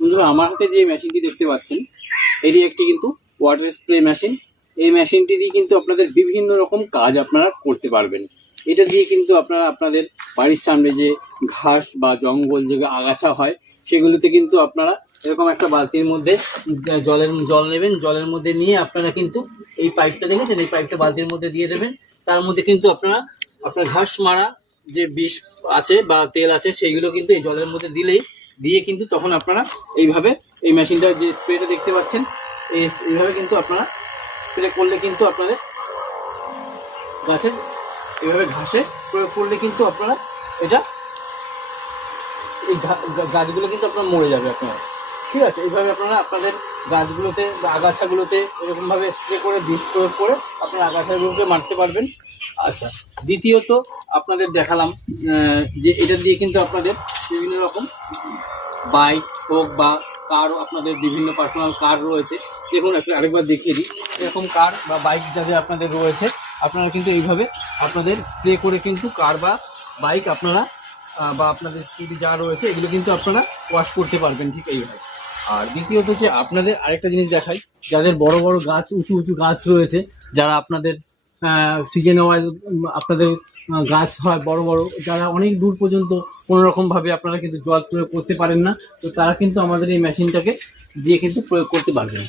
বন্ধুরা, আমার হাতে যে মেশিনটি দেখতে পাচ্ছেন এটি একটি কিন্তু ওয়াটার স্প্রে মেশিন। এই মেশিনটি দিয়ে কিন্তু আপনাদের বিভিন্ন রকম কাজ আপনারা করতে পারবেন। এটা দিয়ে কিন্তু আপনারা আপনাদের বাড়ির সামনে যে ঘাস বা জঙ্গল যে আগাছা হয় সেগুলোতে কিন্তু আপনারা এরকম একটা বালতির মধ্যে জল নেবেন, জলের মধ্যে নিয়ে আপনারা কিন্তু এই পাইপটা দেখেছেন, এই পাইপটা বালতির মধ্যে দিয়ে দেবেন। তার মধ্যে কিন্তু আপনারা আপনার ঘাস মারা যে বিষ আছে বা তেল আছে সেইগুলো কিন্তু এই জলের মধ্যে দিয়ে কিন্তু তখন আপনারা এইভাবে এই মেশিনটার যে স্প্রেটা দেখতে পাচ্ছেন এইভাবে কিন্তু আপনারা স্প্রে করলে কিন্তু আপনাদের গাছের এইভাবে ঘাসে প্রয়োগ করলে কিন্তু আপনারা এটা এই গাছগুলো কিন্তু আপনার মরে যাবে আপনারা। ঠিক আছে, এইভাবে আপনারা আপনাদের গাছগুলোতে বা আগাছাগুলোতে এরকমভাবে স্প্রে করে বিষ প্রয়োগ করে আপনারা আগাছাগুলোকে মারতে পারবেন। আচ্ছা, দ্বিতীয়ত আপনাদের দেখালাম যে এটা দিয়ে কিন্তু আপনাদের বিভিন্ন রকম বাইক হোক বা কার, আপনাদের বিভিন্ন পার্সোনাল কার রয়েছে, দেখুন আরেকবার দেখিয়ে দিই। এরকম কার বা বাইক যাদের আপনাদের রয়েছে আপনারা কিন্তু এইভাবে আপনাদের স্প্রে করে কিন্তু কার বা বাইক আপনারা বা আপনাদের স্কুটি যা রয়েছে এগুলো কিন্তু আপনারা ওয়াশ করতে পারবেন ঠিক এইভাবে। আর দ্বিতীয়ত হচ্ছে আপনাদের আরেকটা জিনিস দেখাই, যাদের বড় বড় গাছ, উঁচু উঁচু গাছ রয়েছে, যারা আপনাদের সিজনে ওয়াইজ আপনাদের গাছ হয় বড় বড়, যারা অনেক দূর পর্যন্ত কোনোরকমভাবে আপনারা কিন্তু জল প্রয়োগ করতে পারেন না, তো তারা কিন্তু আমাদের এই মেশিনটাকে দিয়ে কিন্তু প্রয়োগ করতে পারবেন।